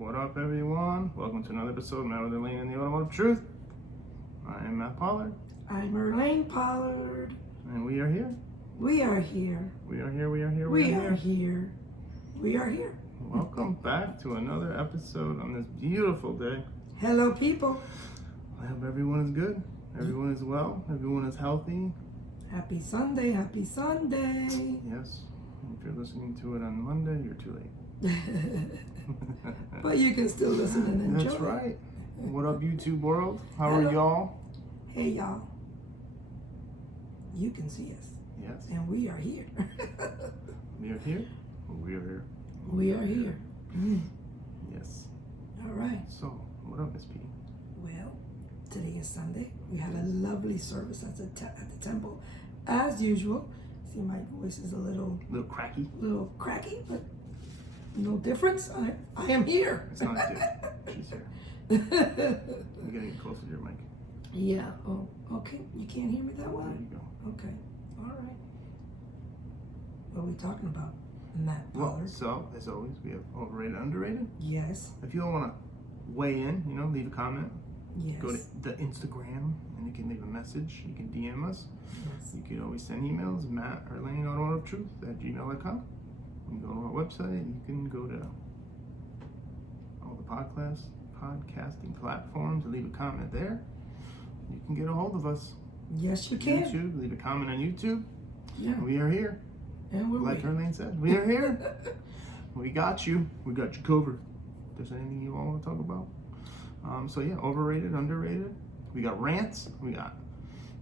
What up, everyone? Welcome to another episode of Matt with Elaine and the Automotive Truth. I am Matt Pollard. I'm Elaine Pollard. And we are here. We are here. We are here. We are here. We are here. We are here. Welcome back to another episode on this beautiful day. Hello, people. I hope everyone is good. Everyone is well. Everyone is healthy. Happy Sunday. Happy Sunday. Yes. If you're listening to it on Monday, you're too late. But you can still listen and enjoy. That's right. What up, YouTube world? How Hello. are y'all? Hey, y'all. You can see us. Yes. And we are here. We are here. We are here. We are here. Yes. All right. So, what up, Miss P? Well, today is Sunday. We had a lovely service at the temple. As usual. See, my voice is a little Cracky. but no difference. I am here. It's not good. She's here. You gotta get closer to your mic. Yeah. Oh, okay. You can't hear me that well? There you go. Okay. All right. What are we talking about? Matt Well, Pollard. so, as always, we have overrated, underrated. Yes. If you all want to weigh in, leave a comment. Yes. Go to the Instagram and you can leave a message. You can DM us. Yes. You can always send emails, Matt or Elaine Automotive Truth @gmail.com. You can go to our website. You can go to all the podcasting platforms and leave a comment there. You can get a hold of us. Yes, you can. YouTube, leave a comment on YouTube. Yeah. We are here. And we're Like waiting. Elaine said, we are here. We got you. We got you covered. If there's anything you all want to talk about. So yeah, overrated, underrated. We got rants. We got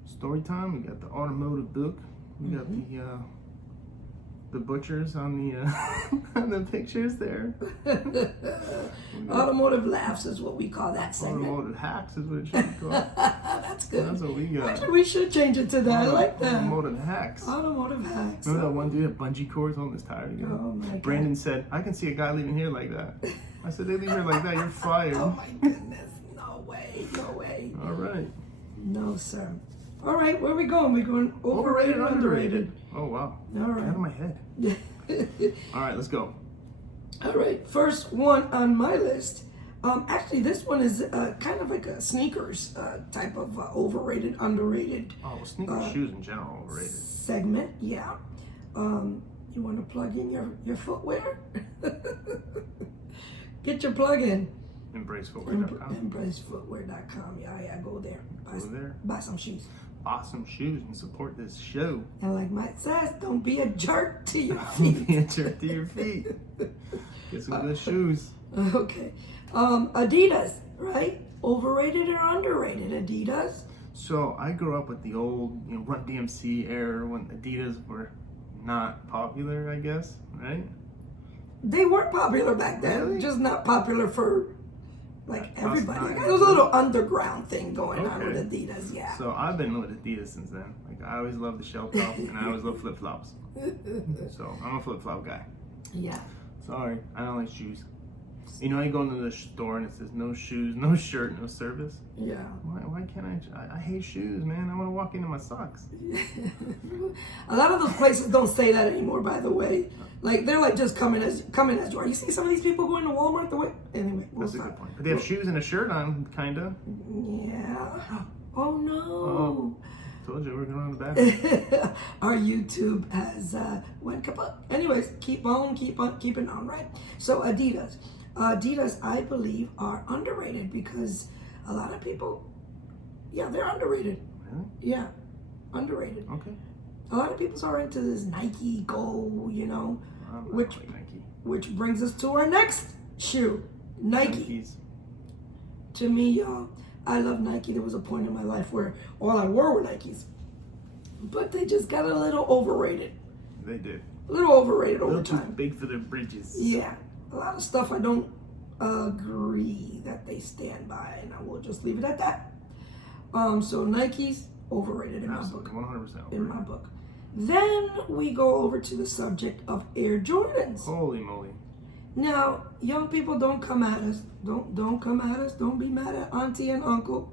story time. We got the automotive book. We got the butchers on the on the pictures there. Automotive laughs is what we call that segment. Automotive hacks is what it should be called. That's good. That's what we got. Actually, we should change it to that. I like that. Automotive hacks. Automotive hacks. Remember that one dude that bungee cords on his tire together? Oh my God. Brandon said, "I can see a guy leaving here like that." I said, "They leave here like that, you're fired." Oh my goodness. No way. No way. All right. No, sir. All right, where are we going? We're going overrated or underrated? Oh wow. All right. Out of my head. All right, let's go. All right, first one on my list. Actually, this one is kind of like a sneakers type of overrated, underrated Oh, well, sneakers, shoes in general, overrated. segment. Yeah. You want to plug in your footwear? Get your plug in. EmbraceFootwear.com. EmbraceFootwear.com. Yeah, go there. Go there. Buy some shoes. Awesome shoes and support this show. And like Mike says, don't be a jerk to your Don't feet. be a jerk to your feet. Get some good shoes. Okay. Adidas, right? Overrated or underrated? Adidas? So I grew up with the old, Run DMC era when Adidas were not popular, I guess, right? They weren't popular back then. Really? Just not popular for like Us everybody. not. There was a little underground thing going on Okay. with Adidas, yeah. So I've been with Adidas since then. Like I always loved the shelf top and I always loved flip flops. So I'm a flip flop guy. Yeah. Sorry, I don't like shoes. You go into the store and it says no shoes, no shirt, no service. Yeah. Why can't I hate shoes, man. I want to walk into my socks. A lot of those places don't say that anymore, by the way. Like they're like just coming as you are. You see some of these people going to Walmart the way anyway. That's a good point. But they have shoes and a shirt on, kinda. Yeah. Oh no. Oh. Told you, we're going to the bathroom. Our YouTube has went kaput. Anyways, keep on keeping on, right? So Adidas, I believe, are underrated because a lot of people, they're underrated. Really? Yeah, underrated. Okay. A lot of people are into this Nike Go, I don't which like Nike. which brings us to our next shoe, Nike. Nikes. To me, y'all, I love Nike. There was a point in my life where all I wore were Nikes. But they just got a little overrated. They did. A little overrated A over little too time. big for their bridges. Yeah. A lot of stuff I don't agree that they stand by, and I will just leave it at that. So Nike's overrated in Absolutely, my book. 100% overrated. In my book. Then we go over to the subject of Air Jordans. Holy moly. Now, young people, don't come at us. Don't come at us. Don't be mad at auntie and uncle.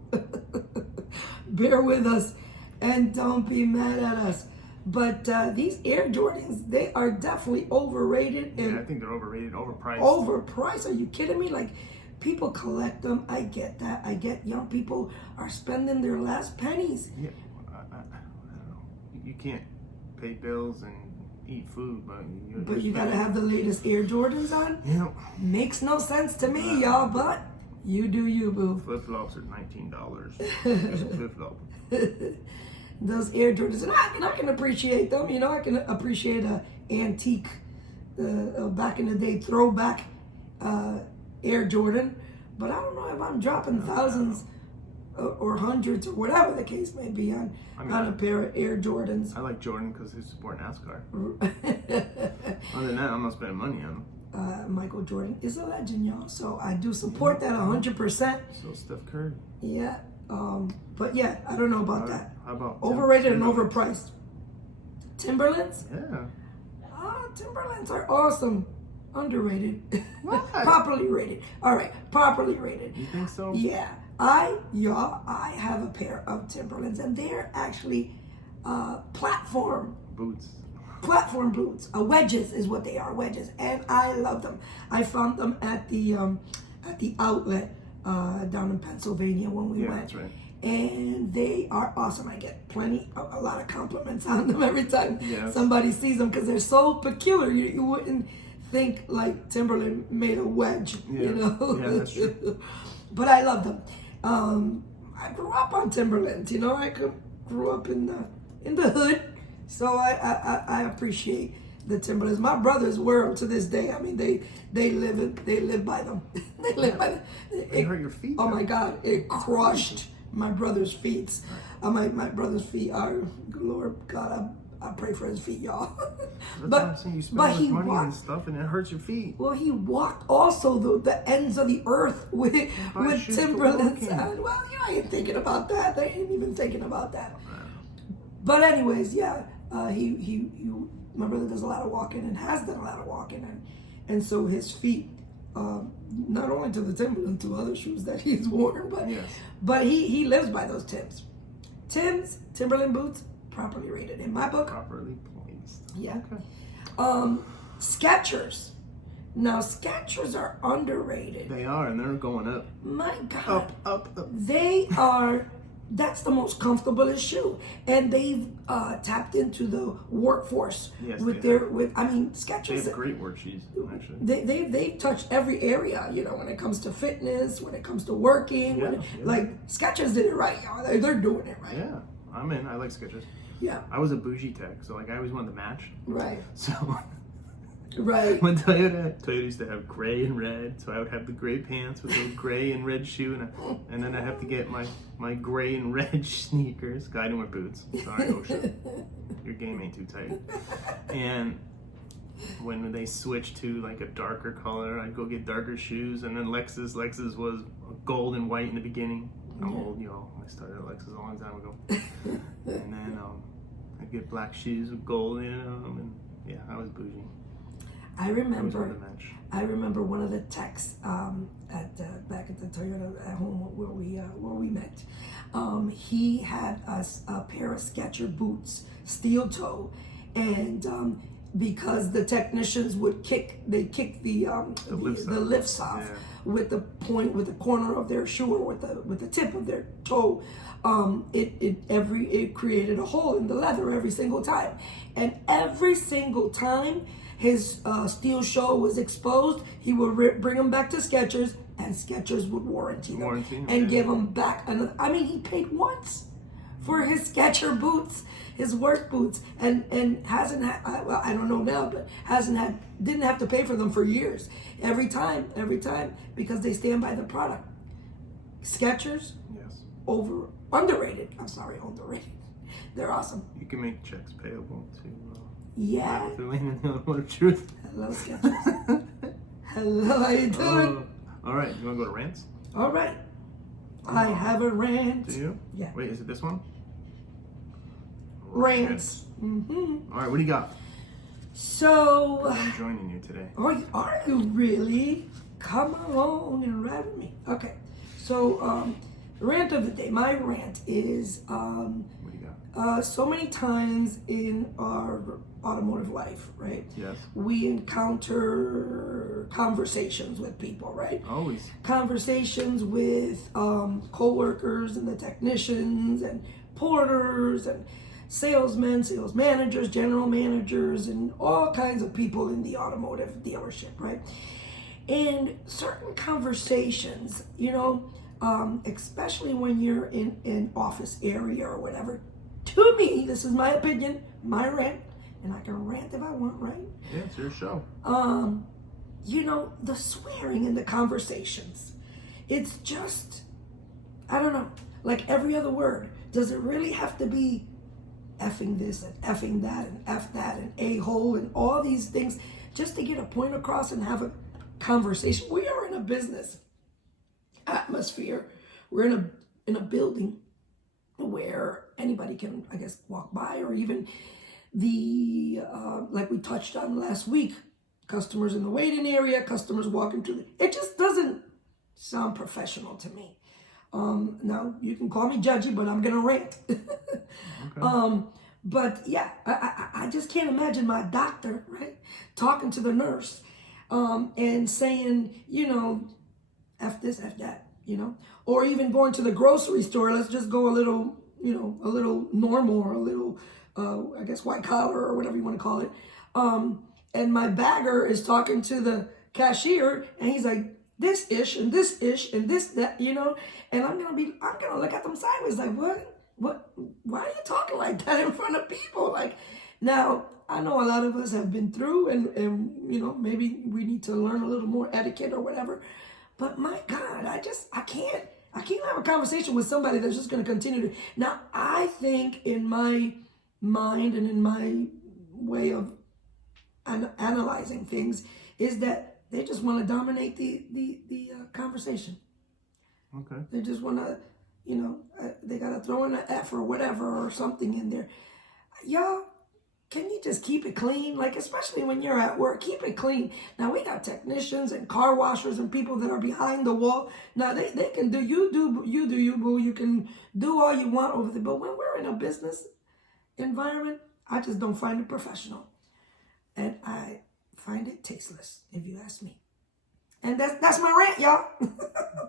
Bear with us and don't be mad at us. But these Air Jordans, they are definitely overrated Yeah, I and think they're overrated, overpriced. overpriced. Are you kidding me? Like, people collect them. I get that. I get young people are spending their last pennies. Yeah, I don't know. You can't pay bills and eat food, but You gotta have the latest Air Jordans on. Yeah. Makes no sense to me, y'all. But you do you, boo. Flip flops are $19. Flip flop. Those Air Jordans, and I can appreciate them. You know, I can appreciate a antique, back in the day throwback Air Jordan. But I don't know if I'm dropping thousands or hundreds or whatever the case may be on a pair of Air Jordans. I like Jordan because they support NASCAR. Other than that, I'm not spending money on them. Michael Jordan is a legend, y'all. So I do support that 100%. So Steph Curry. Yeah. But yeah, I don't know about that. How about Overrated and overpriced. Timberlands? Yeah. Timberlands are awesome. Underrated. What? Properly rated. All right, properly rated. You think so? Yeah. I have a pair of Timberlands, and they're actually platform Boots. boots. Wedges is what they are, wedges, and I love them. I found them at the outlet down in Pennsylvania when we went. That's right. And they are awesome. I get a lot of compliments on them every time somebody sees them because they're so peculiar. You wouldn't think like Timberland made a wedge, you know? Yeah, that's true. But I love them. I grew up on Timberlands, you know. I grew up in the hood, so I appreciate the Timberlands. My brothers wear them to this day. I mean, they live by them. They live by them. They hurt your feet. Oh my God! It crushed my brother's feet. My brother's feet are, Lord God, I pray for his feet, y'all. But you spend he money on stuff and it hurts your feet. Well, he walked also the ends of the earth with Timberlands. Well, I ain't thinking about that. They ain't even thinking about that. But anyways, yeah, he my brother does a lot of walking and has done a lot of walking, and so his feet, not only to the Timberland, to other shoes that he's worn, but he lives by those Timberland boots, properly rated in my book. Properly placed. Yeah. Okay. Skechers. Now Skechers are underrated. They are, and they're going up. My God. Up. They are. That's the most comfortable shoe, and they've tapped into the workforce with Skechers. They have great work shoes, actually. They've touched every area, you know, when it comes to fitness, when it comes to working. Like Skechers did it right, y'all. They're doing it right. Yeah, I'm in. I like Skechers. Yeah. I was a bougie tech, so like I always wanted to match. Right. So. Right. When Toyota used to have gray and red, so I would have the gray pants with the gray and red shoe, and then I have to get my gray and red sneakers. I didn't wear boots. Sorry, OSHA. Your game ain't too tight. And when they switched to like a darker color, I'd go get darker shoes, and then Lexus was gold and white in the beginning. I'm old, y'all. I started at Lexus a long time ago. And then I'd get black shoes with gold in them, and yeah, I was bougie. I remember one of the techs back at the Toyota at home where we met. He had a pair of Skechers boots, steel toe, and because the technicians would kick the lifts off with the corner of their shoe or with the tip of their toe. It created a hole in the leather every single time, and every single time his steel toe was exposed, he would bring them back to Skechers, and Skechers would warranty them and give them back another. I mean, he paid once for his Skechers boots, his work boots, and hasn't had. Well, I don't know now, but didn't have to pay for them for years. Every time, because they stand by the product. Skechers, underrated. I'm sorry, underrated. They're awesome. You can make checks payable too. Yeah. With Elaine and the truth. Hello, Skechers. Hello, how you doing? All right, you want to go to rants? All right. I have a rant. Do you? Yeah. Wait, is it this one? Rants. Mm-hmm. All right, what do you got? So. I'm joining you today. Are you really? Come along and ride with me. Okay. So, rant of the day. My rant is what do you So many times in our automotive life, right? Yes. We encounter conversations with people, right? Always. Conversations with co-workers and the technicians and porters and salesmen, sales managers, general managers, and all kinds of people in the automotive dealership, right? And certain conversations, especially when you're in an office area or whatever, to me, this is my opinion, my rant, and I can rant if I want, right? Yeah, it's your show. The swearing in the conversations, it's just, I don't know, like every other word. Does it really have to be effing this and effing that and F that and a-hole and all these things just to get a point across and have a conversation? We are in a business atmosphere. We're in a building where anybody can, I guess, walk by, or even like we touched on last week, customers in the waiting area, customers walking through. It just doesn't sound professional to me. Now, you can call me judgy, but I'm going to rant. Okay. But yeah, I just can't imagine my doctor, right, talking to the nurse and saying, F this, F that, or even going to the grocery store. Let's just go a little normal, or a little, I guess, white collar or whatever you want to call it. And my bagger is talking to the cashier, and he's like, this ish and this ish and this, that, and I'm gonna look at them sideways like, what, why are you talking like that in front of people? Like, now, I know a lot of us have been through and maybe we need to learn a little more etiquette or whatever, but my God, I can't have a conversation with somebody that's just going to continue to. Now, I think in my mind and in my way of analyzing things is that they just want to dominate the conversation. Okay. They just want to, they got to throw in an F or whatever or something in there. Y'all, can you just keep it clean? Like, especially when you're at work, keep it clean. Now, we got technicians and car washers and people that are behind the wall. Now, they can do, you boo. You can do all you want over there. But when we're in a business environment, I just don't find it professional. And I find it tasteless, if you ask me. And that's my rant, y'all.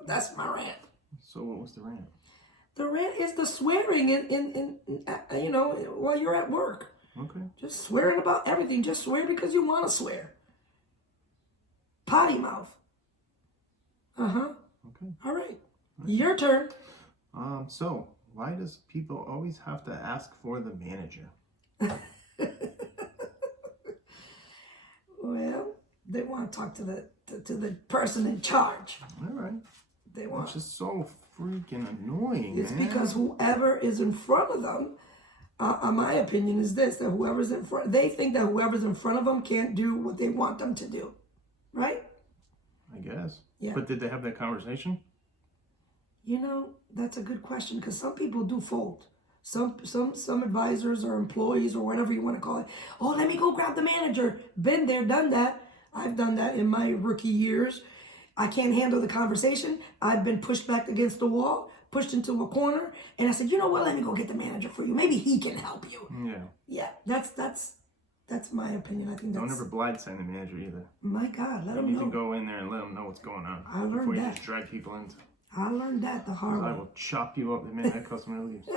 That's my rant. So what was the rant? The rant is the swearing in while you're at work. Okay. Just swearing about everything. Just swear because you want to swear. Potty mouth. Okay. All right. Your turn. So why does people always have to ask for the manager? Well, they want to talk to the person in charge. All right. They want. It's just so freaking annoying. It's man. because whoever is in front of them, my opinion is this: that whoever's in front, they think that whoever's in front of them can't do what they want them to do, right? I guess. Yeah. But did they have that conversation? That's a good question, because some people do fold. Some advisors or employees or whatever you want to call it. Oh, let me go grab the manager. Been there, done that. I've done that in my rookie years. I can't handle the conversation. I've been pushed back against the wall, pushed into a corner, and I said, you know what? Let me go get the manager for you. Maybe he can help you. Yeah. Yeah, that's my opinion. I think that's. Don't ever blindside the manager either. My God, let him You know. need to go in there and let them know what's going on. I learned before you that. just drag people into. I learned that the hard way. I will chop you up the minute that customer leaves.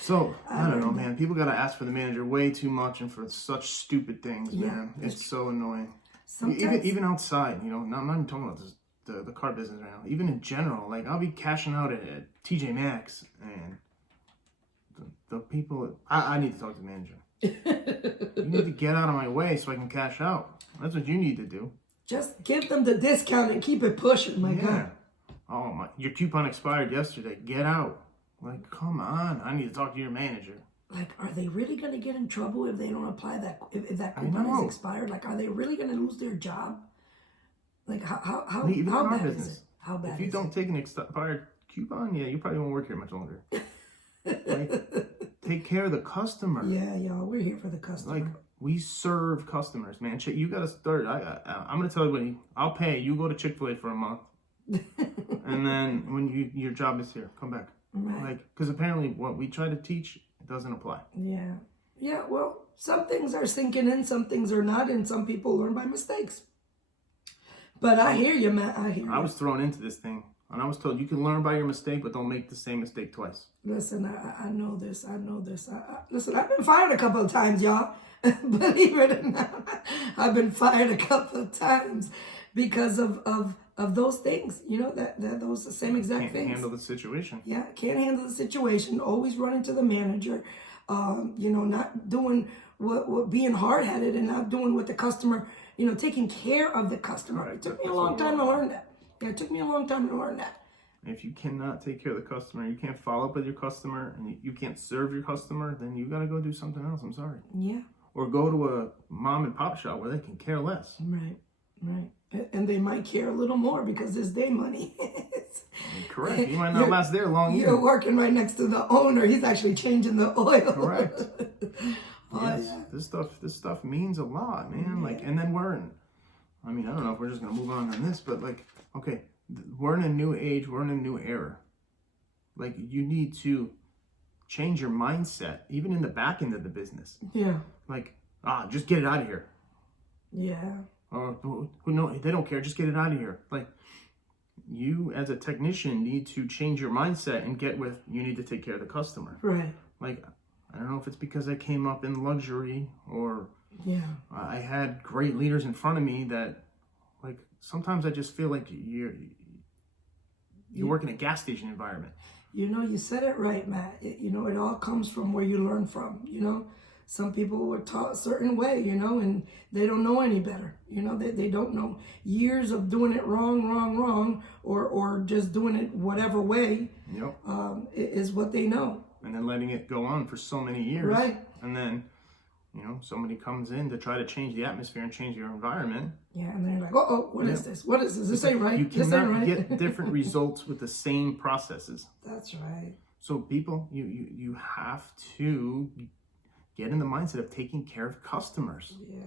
So, I don't know, man. People got to ask for the manager way too much and for such stupid things, man. It's so annoying. Even outside, I'm not even talking about this, the car business right now. Even in general, like, I'll be cashing out at TJ Maxx, and the people, I need to talk to the manager. You need to get out of my way so I can cash out. That's what you need to do. Just give them the discount and keep it pushing, my God. Oh, your coupon expired yesterday. Get out. Like, come on. I need to talk to your manager. Like, are they really going to get in trouble if they don't apply that, if that coupon is expired? Like, are they really going to lose their job? Like, how bad is it? How bad If you don't take an expired coupon, you probably won't work here much longer. Like, take care of the customer. Yeah, y'all, we're here for the customer. Like, we serve customers, man. You got to start. I'm going to tell everybody, I'll pay. You go to Chick-fil-A for a month. And then when your job is here, come back. Right. Like, because apparently what we try to teach, it doesn't apply. Yeah. Yeah, well, some things are sinking in, some things are not, and some people learn by mistakes. But I hear you, Matt. I hear you. I was thrown into this thing, and I was told you can learn by your mistake, but don't make the same mistake twice. Listen, I know this. I know this. Listen, I've been fired a couple of times, y'all. Believe it or not, I've been fired a couple of times because of those things. You know, that those the same exact Can't things. handle the situation. Yeah, can't handle the situation. Always running to the manager. You know, not doing what being hard-headed and not doing what the customer, you know, taking care of the customer. Right, It took me a that's long what time we're to learn that. Yeah, it took me a long time to learn that. If you cannot take care of the customer, you can't follow up with your customer, and you can't serve your customer, then you got to go do something else. I'm sorry. Yeah. Or go to a mom and pop shop where they can care less. Right. And they might care a little more because it's their money. Correct. You might not last there long either. You're working right next to the owner. He's actually changing the oil. Correct. Yes. Yeah. This stuff means a lot, man. Like, and then I don't know if we're just gonna move on this, but like, okay, we're in a new age, we're in a new era. Like, you need to change your mindset, even in the back end of the business. Yeah. Like, just get it out of here. Yeah. Or no, they don't care, just get it out of here. Like, you as a technician need to change your mindset and get with, you need to take care of the customer. Right. Like, I don't know if it's because I came up in luxury or Yeah. I had great leaders in front of me that, like, sometimes I just feel like you work in a gas station environment. You know, you said it right, Matt. You know, it all comes from where you learn from. You know, some people were taught a certain way, you know, and they don't know any better. You know, they don't know years of doing it wrong, or just doing it whatever way. Yep. Is what they know. And then letting it go on for so many years. Right. And then, you know, somebody comes in to try to change the atmosphere and change your environment. Yeah, and they're like, what is this? What is this? This ain't right. You This ain't cannot right. get different results with the same processes. That's right. So people, you have to get in the mindset of taking care of customers. Yeah.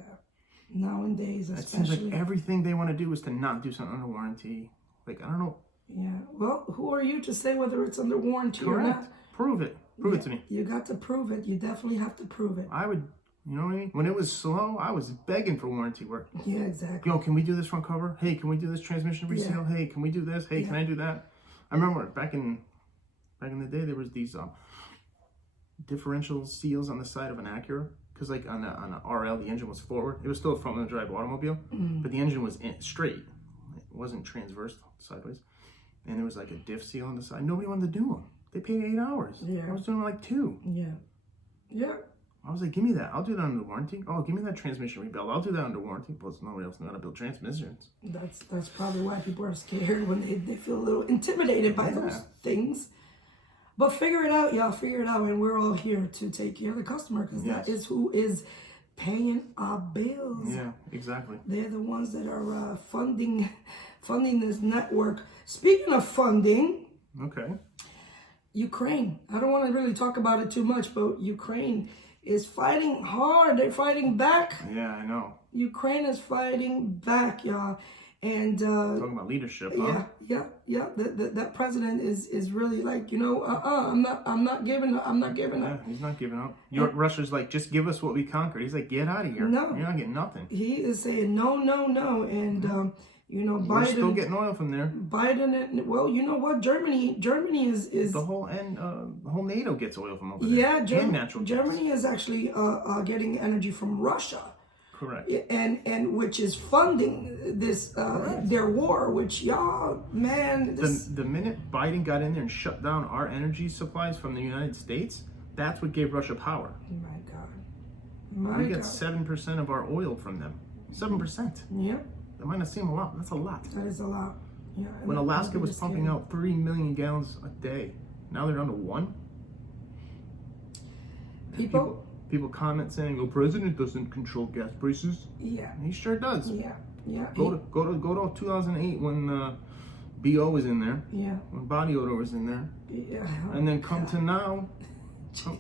Nowadays, It especially. seems like everything they want to do is to not do something under warranty. Like, I don't know. Yeah. Well, who are you to say whether it's under warranty or Correct. not? Prove it. Prove it to me. You got to prove it. You definitely have to prove it. I would, you know what I mean? When it was slow, I was begging for warranty work. Yeah, exactly. Yo, can we do this front cover? Hey, can we do this transmission reseal? Hey, can we do this? Hey, can I do that? I remember back in the day, there was these differential seals on the side of an Acura. Because like on a RL, the engine was forward. It was still a front-wheel drive automobile, but the engine was straight. It wasn't transverse sideways. And there was like a diff seal on the side. Nobody wanted to do them. They paid 8 hours. Yeah. I was doing like 2. Yeah. Yeah. I was like, give me that. I'll do that under warranty. Oh, give me that transmission rebuild. I'll do that under warranty. Plus, nobody else knows how to build transmissions. That's probably why people are scared when they feel a little intimidated by those things. But figure it out, y'all. Figure it out. And we're all here to take care of the customer because that is who is paying our bills. Yeah, exactly. They're the ones that are funding this network. Speaking of funding, Okay. Ukraine. I don't want to really talk about it too much, but Ukraine is fighting hard. They're fighting back. Yeah, I know. Ukraine is fighting back, y'all. And Talking about leadership, huh? yeah. That president is really like, you know, I'm not giving up. Yeah, he's not giving up. Russia's like, just give us what we conquered. He's like, get out of here. No. You're not getting nothing. He is saying no. And you know, Biden. We're still getting oil from there. Biden, well, you know what? Germany is The whole NATO gets oil from over there. yeah. And natural gas. Germany is actually getting energy from Russia. Correct. And which is funding this their war, which y'all, man, The minute Biden got in there and shut down our energy supplies from the United States, that's what gave Russia power. My God. We get 7% of our oil from them. 7%. Yeah, That might not seem a lot. That's a lot. that is a lot. Yeah. When Alaska was pumping out 3 million gallons a day, now they're down to 1. People comment saying, "The president doesn't control gas prices." Yeah. He sure does. Yeah. Go to 2008 when BO was in there. Yeah. When body odor was in there. Yeah. And then come to now,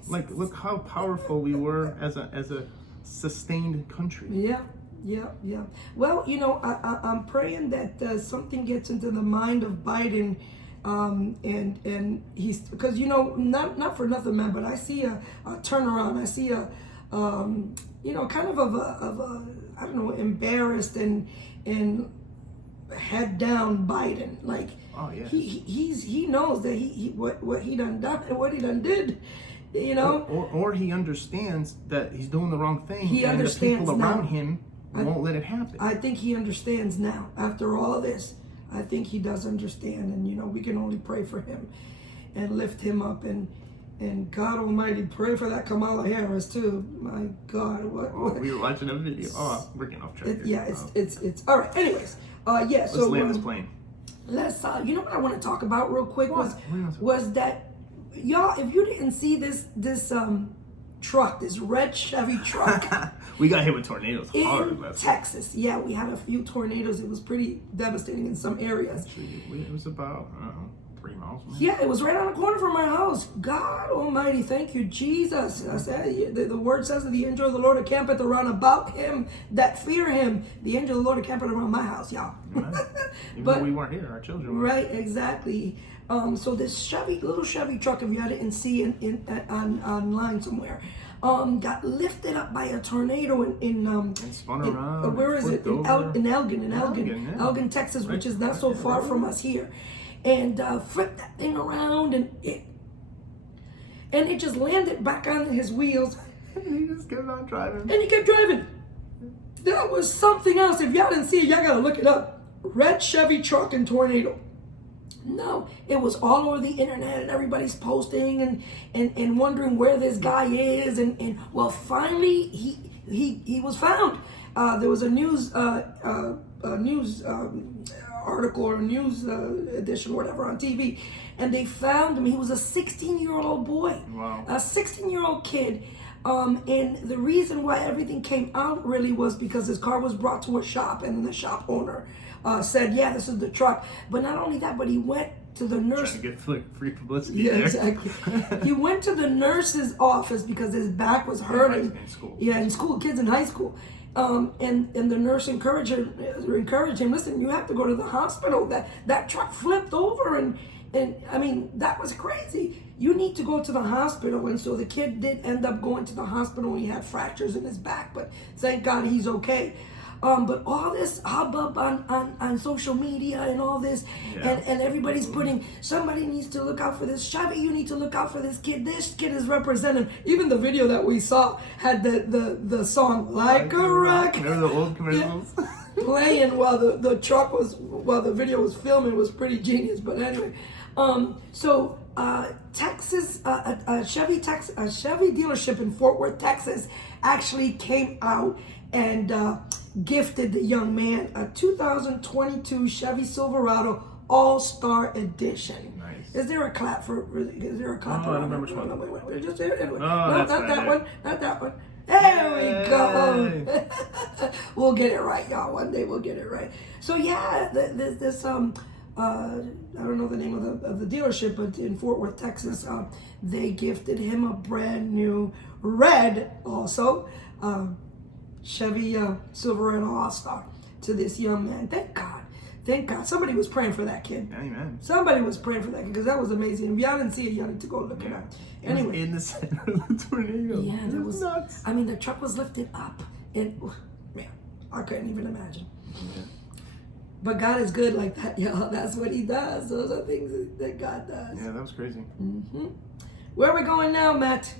like, look how powerful we were as a sustained country. Yeah. Well, you know, I'm praying that something gets into the mind of Biden And he's, because not for nothing, man, but I see a turnaround. I see a kind of a I don't know, embarrassed and head down Biden. Like, oh yeah, he knows that what he done and what he done did. Or he understands that he's doing the wrong thing. He understands the people now. around him won't let it happen. I think he understands now. After all this, I think he does understand, and we can only pray for him and lift him up, and God Almighty, pray for that Kamala Harris too. My God, what? We were watching a video. Oh, we're getting off track. It's all right. Anyways, yeah. Let's So land this plane. let's. What I want to talk about real quick was that, y'all, if you didn't see this truck, this red Chevy truck. We got hit with tornadoes hard in last Texas. Yeah, we had a few tornadoes. It was pretty devastating in some areas. Actually, it was about, I don't know, 3 miles. Maybe. Yeah, it was right on the corner from my house. God Almighty, thank you, Jesus. I said, the word says that the angel of the Lord encampeth around about him that fear him. The angel of the Lord encampeth around my house, y'all. Even though we weren't here, our children were. Right, exactly. So this little Chevy truck, if you didn't see online somewhere, got lifted up by a tornado and spun around. Where is it? In Elgin, Texas, which is not so far from us here. And flipped that thing around, and it just landed back on his wheels. And he just kept on driving. And he kept driving. That was something else. If y'all didn't see it, y'all gotta look it up. Red Chevy truck and tornado. No, it was all over the internet, and everybody's posting and wondering where this guy is, and well, finally he was found. There was a news article or news edition, whatever, on TV, and they found him. He was a 16-year-old boy. Wow. A 16-year-old kid. And the reason why everything came out really was because his car was brought to a shop, and then the shop owner said, yeah, this is the truck. But not only that, but he went to the nurse. Trying to get free publicity. Yeah, there. exactly. He went to the nurse's office because his back was hurting. In school. Yeah, in school, kids in high school. And the nurse encouraged him, listen, you have to go to the hospital. That truck flipped over, and I mean, that was crazy. You need to go to the hospital. And so the kid did end up going to the hospital. He had fractures in his back, but thank God he's okay. But all this hubbub on social media and all this, and everybody's putting, somebody needs to look out for this Chevy, you need to look out for this kid is represented. Even the video that we saw had the song Like a Rock. Remember the old commercials? Yeah, playing while the video was filming. Was pretty genius. But anyway, so Texas, a Chevy dealership in Fort Worth, Texas, actually came out and gifted the young man a 2022 Chevy Silverado All-Star Edition. Nice. Is there a clap for? Is there a clap? I don't remember which one. Wait, just anyway. No, not that one. Not that one. There we go. We'll get it right, y'all. One day we'll get it right. So yeah, this I don't know the name of the dealership, but in Fort Worth, Texas, they gifted him a brand new red, also Chevy Silverado All-Star to this young man. Thank God. Somebody was praying for that kid. Amen. Somebody was praying for that kid, because that was amazing. If y'all didn't see it, y'all need to go look it up. Anyway, in the center of the tornado. yeah, there was nuts. I mean, the truck was lifted up, and man, I couldn't even imagine. Yeah. But God is good like that, y'all. That's what He does. Those are things that God does. Yeah, that was crazy. Mm-hmm. Where are we going now, Matt?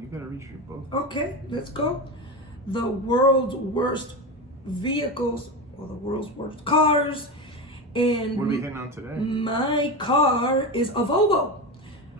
You gotta reach your book. Okay, let's go. The world's worst vehicles, or the world's worst cars, and What are we hitting on today? my car is a Volvo.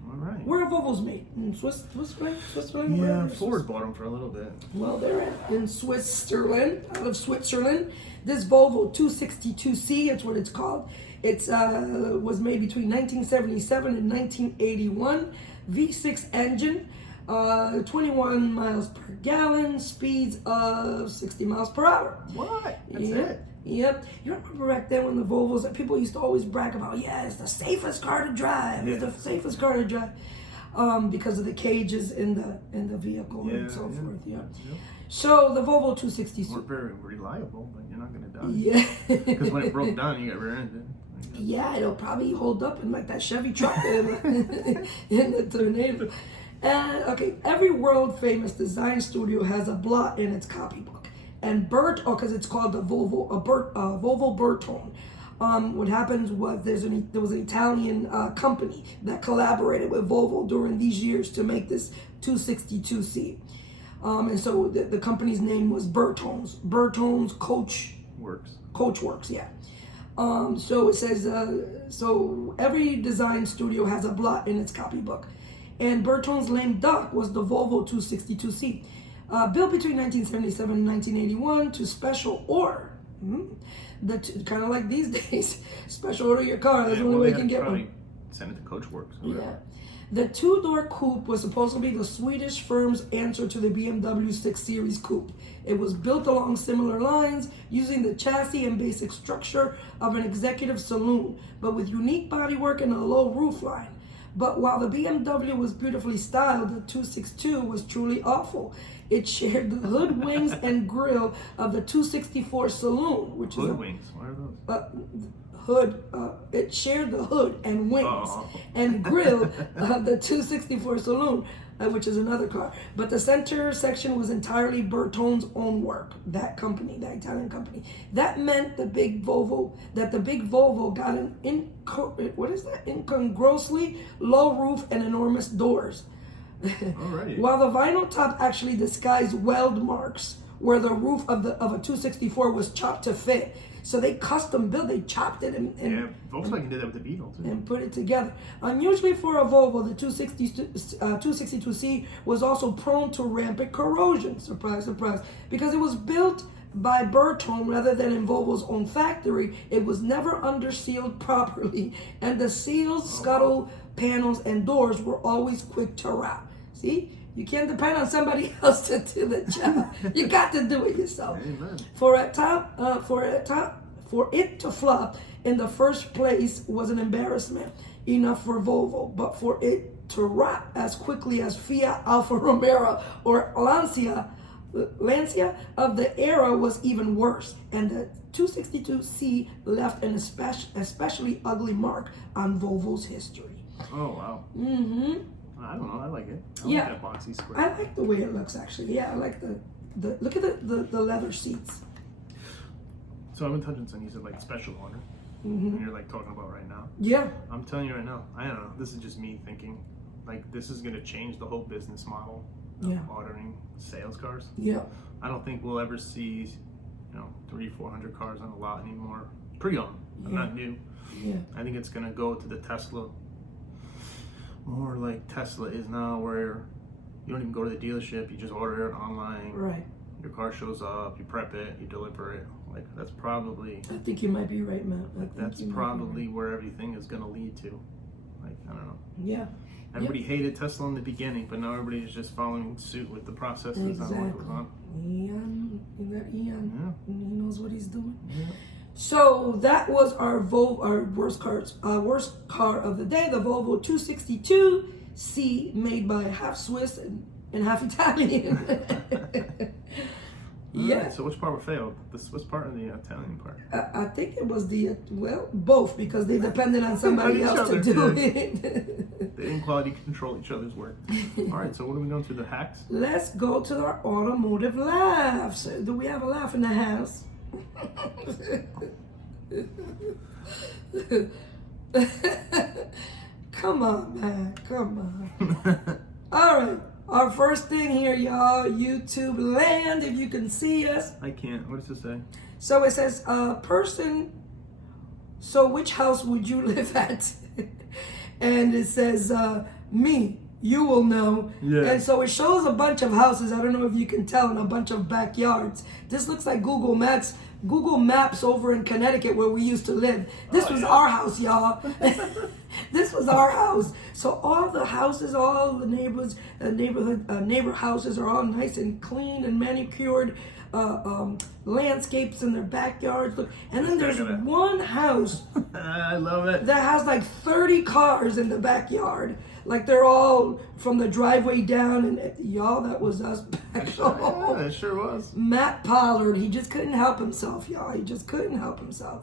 All right. Where are Volvos made? In Switzerland? Yeah, Ford bought them for a little bit. Well, they're in Switzerland, out of Switzerland. This Volvo 262C, it's what it's called. It's was made between 1977 and 1981. V6 engine, 21 miles per gallon, speeds of 60 miles per hour. What? That's Yeah. it? Yep. You remember back then when the Volvos, that people used to always brag about, yeah, it's the safest car to drive. It's Yeah. the safest car to drive. Because of the cages in the vehicle and so forth. Yeah. Yep. So the Volvo 260. We're very reliable, but you're not gonna die. Yeah. Because when it broke down, you got rear-ended. Yeah, it'll probably hold up in like that Chevy truck in the tornado. And okay, every world famous design studio has a blot in its copybook. And because it's called the Volvo Bertone. What happens was there was an Italian company that collaborated with Volvo during these years to make this 262C. And so the company's name was Bertone's Coachworks, yeah. So it says, so every design studio has a blot in its copybook. And Bertone's lame duck was the Volvo 262C. Built between 1977 and 1981 to special order. Kind of like these days, special order your car. That's the only way you can get one. Send it to Coachworks. Yeah. The two-door coupe was supposed to be the Swedish firm's answer to the BMW 6 Series coupe. It was built along similar lines, using the chassis and basic structure of an executive saloon, but with unique bodywork and a low roofline. But while the BMW was beautifully styled, the 262 was truly awful. It shared the hood, wings, and grille of the 264 saloon, which hood wings. What are those? It shared the hood and wings and grille of the 264 saloon, which is another car. But the center section was entirely Bertone's own work. That company, that Italian company. That meant the big Volvo got an incongruously low roof and enormous doors. Alrighty. While the vinyl top actually disguised weld marks where the roof of a 264 was chopped to fit. So they custom built, they chopped it and Volkswagen did that with the Beetle too. And put it together. Unusually for a Volvo, the 262C was also prone to rampant corrosion. Surprise, surprise. Because it was built by Bertone rather than in Volvo's own factory, it was never undersealed properly, and the seals, scuttle, panels, and doors were always quick to rot. See? You can't depend on somebody else to do the job. You got to do it yourself. Amen. For it to flop in the first place was an embarrassment enough for Volvo, but for it to rot as quickly as Fiat Alfa Romeo or Lancia of the era was even worse. And the 262C left an especially ugly mark on Volvo's history. Oh wow. Mm-hmm. I don't know. I like it. I like that boxy square. I like the way it looks actually. Yeah, I like the look at the leather seats. So I've been touching something. You said like special order. Mm-hmm. And you're like talking about right now. Yeah. I'm telling you right now. I don't know. This is just me thinking. Like this is gonna change the whole business model of ordering sales cars. Yeah. I don't think we'll ever see, 300-400 cars on the lot anymore. Pre-owned, not new. Yeah. I think it's gonna go to the Tesla. More like Tesla is now, where you don't even go to the dealership, you just order it online. Right. Your car shows up, you prep it, you deliver it. Like that's probably. I think you might be right, Matt. That's probably where everything is going to lead to. Like I don't know. Yeah. Everybody hated Tesla in the beginning, but now everybody's just following suit with the processes on what goes on. Ian, Yeah. He knows what he's doing. Yeah. So that was our worst car of the day, the Volvo 262C, made by half Swiss and half Italian. Yeah. Right, so which part failed? The Swiss part or the Italian part? I think it was both, because they depended on somebody else to do it. They didn't quality control each other's work. All right, so what are we going to the hacks? Let's go to our automotive laughs. Do we have a laugh in the house? Come on, man. Come on. All right. Our first thing here, y'all, YouTube land, if you can see us. I can't. What does it say? So it says, person, so which house would you live at? And it says, me, you will know. Yeah. And so it shows a bunch of houses, I don't know if you can tell, in a bunch of backyards. This looks like Google Maps over in Connecticut where we used to live. This was our house, y'all. This was our house. So all the houses, all the neighbor houses are all nice and clean and manicured. Landscapes in their backyards. Look, and then there's one house. I love it. That has like 30 cars in the backyard. Like they're all from the driveway down, and y'all, that was us back home. Yeah, it sure was. Matt Pollard, he just couldn't help himself, y'all. He just couldn't help himself.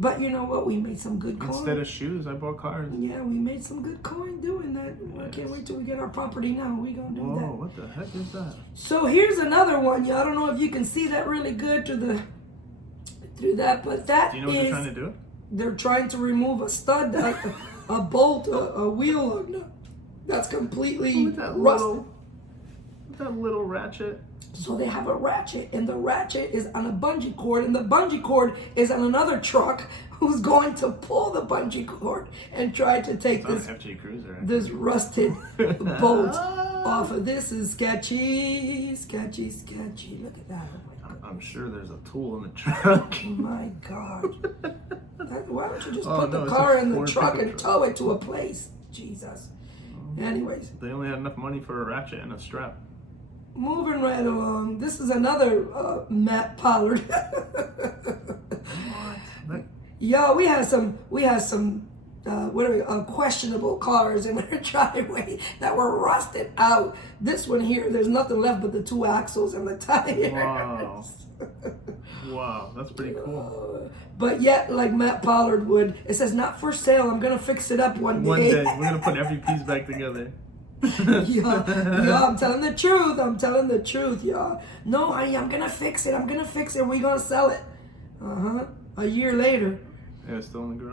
But you know what? We made some good coin. Instead of shoes, I bought cars. Yeah, we made some good coin doing that. I can't wait till we get our property now. We gonna do that. Whoa, what the heck is that? So here's another one, y'all. I don't know if you can see that really good through that, but that Do you know what they're trying to do? They're trying to remove a stud, a bolt, a wheel. That's completely rusted. That little ratchet. So they have a ratchet, and the ratchet is on a bungee cord, and the bungee cord is on another truck who's going to pull the bungee cord and try to take this rusted bolt off of. This is sketchy. Look at that. I'm sure there's a tool in the truck. Oh my God. Why don't you just put the car in the truck and tow it to a place? Jesus. Anyways. They only had enough money for a ratchet and a strap. Moving right along. This is another Matt Pollard. What? Yo, we had some questionable cars in our driveway that were rusted out. This one here, there's nothing left but the 2 axles and the tires. Wow. Wow, that's pretty cool. But yet, like Matt Pollard would, it says not for sale. I'm gonna fix it up one day. One day, we're gonna put every piece back together. Yo, I'm telling the truth, y'all. No, honey, I'm gonna fix it. We're gonna sell it. A year later. Yeah, it's still in the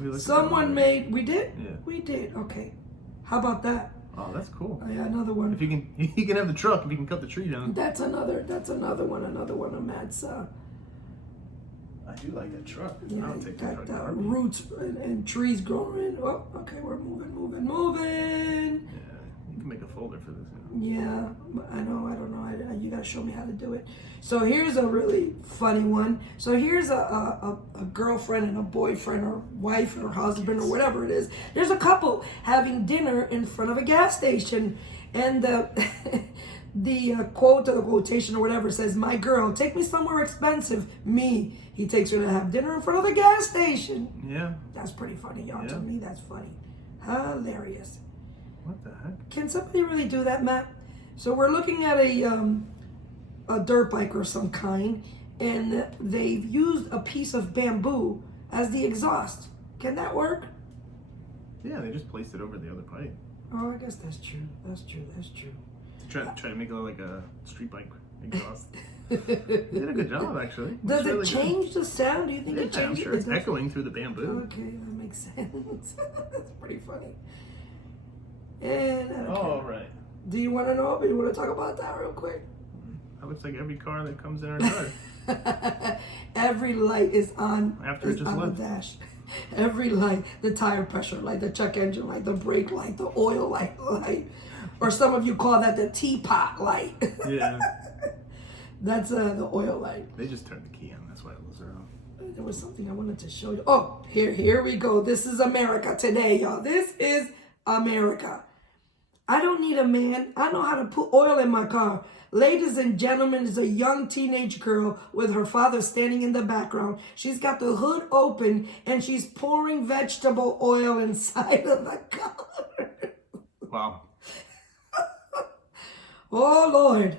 garage. Someone made. We did. Yeah. We did. Okay. How about that? Oh, that's cool. Yeah, another one. If you can have the truck if you can cut the tree down. That's another one. Another one of Matt's. I do like that truck. Yeah, I'll take that truck. Roots and trees growing. Oh, okay, we're moving. Yeah, you can make a folder for this. Yeah, I know. I don't know. You gotta show me how to do it. So here's a really funny one. So here's a girlfriend and a boyfriend or wife or husband or whatever it is. There's a couple having dinner in front of a gas station, and the quote or the quotation or whatever says, "My girl, take me somewhere expensive." Me, he takes her to have dinner in front of the gas station. Yeah. That's pretty funny, y'all. To me, that's funny. Hilarious. What the heck? Can somebody really do that, Matt? So we're looking at a dirt bike or some kind, and they've used a piece of bamboo as the exhaust. Can that work? Yeah, they just placed it over the other pipe. Oh, I guess that's true. Try to make it look like a street bike exhaust. You did a good job, actually. Does it change the sound? Do you think it changes? I'm sure it's echoing through the bamboo. Okay, that makes sense. That's pretty funny. And all right. Do you want to know? Do you want to talk about that real quick? That looks like every car that comes in our drive. Every light is on. After it just left. The dash. Every light, the tire pressure light, the check engine light, the brake light, the oil light, or some of you call that the teapot light. Yeah. That's the oil light. They just turned the key on. That's why it was on. There was something I wanted to show you. Oh, here we go. This is America today, y'all. This is America. I don't need a man. I know how to put oil in my car. Ladies and gentlemen, is a young teenage girl with her father standing in the background. She's got the hood open and she's pouring vegetable oil inside of the car. Wow. Oh, Lord.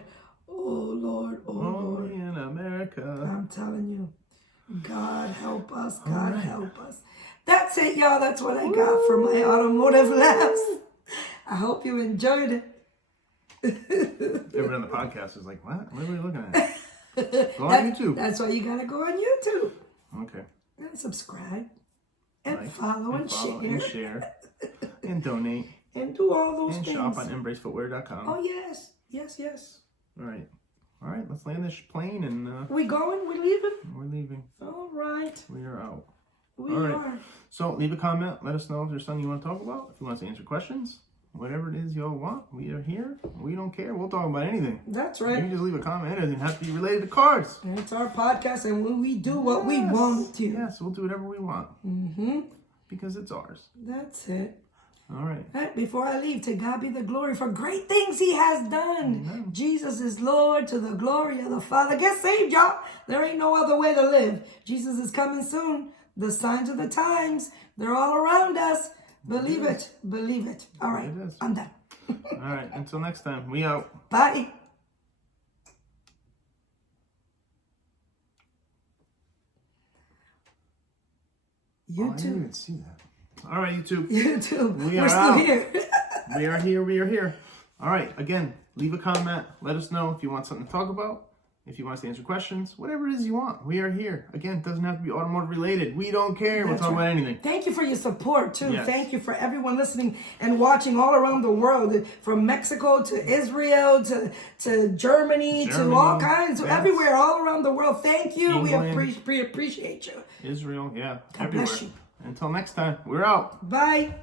Oh, Lord. Oh, Lord. Only in America. I'm telling you. God help us. God help us. That's it, y'all. That's what I got for my automotive laughs. I hope you enjoyed it. Everyone on the podcast is like, what? What are we looking at? Go on YouTube. That's why you gotta go on YouTube. Okay. And subscribe. And follow and share. And share. And donate. And do all those things. And shop on embracefootwear.com. Oh, yes. Yes. All right. Let's land this plane and... we going? We leaving? We're leaving. All right. We are out. We are. So leave a comment. Let us know if there's something you want to talk about. If you want us to answer questions. Whatever it is y'all want, we are here. We don't care. We'll talk about anything. That's right. You can just leave a comment. It doesn't have to be related to cars. And it's our podcast, and we do what we want to. Yes, we'll do whatever we want. Mm-hmm. Because it's ours. That's it. All right. Hey, before I leave, to God be the glory for great things He has done. Amen. Jesus is Lord, to the glory of the Father. Get saved, y'all. There ain't no other way to live. Jesus is coming soon. The signs of the times, they're all around us. Believe it. Believe it. All right. I'm done. All right. Until next time, we out. Bye. I didn't YouTube. even see that. All right, YouTube. YouTube. We We're are still out. here. We are here. We are here. All right. Again, leave a comment. Let us know if you want something to talk about. If you want us to answer questions, whatever it is you want, we are here. Again, it doesn't have to be automotive related. We don't care. We'll talk about anything. Thank you for your support, too. Yes. Thank you for everyone listening and watching all around the world, from Mexico to Israel to Germany to all kinds, yes. everywhere, all around the world. Thank you. England. We appreciate you. Everywhere, God everywhere. bless you. Until next time, we're out. Bye.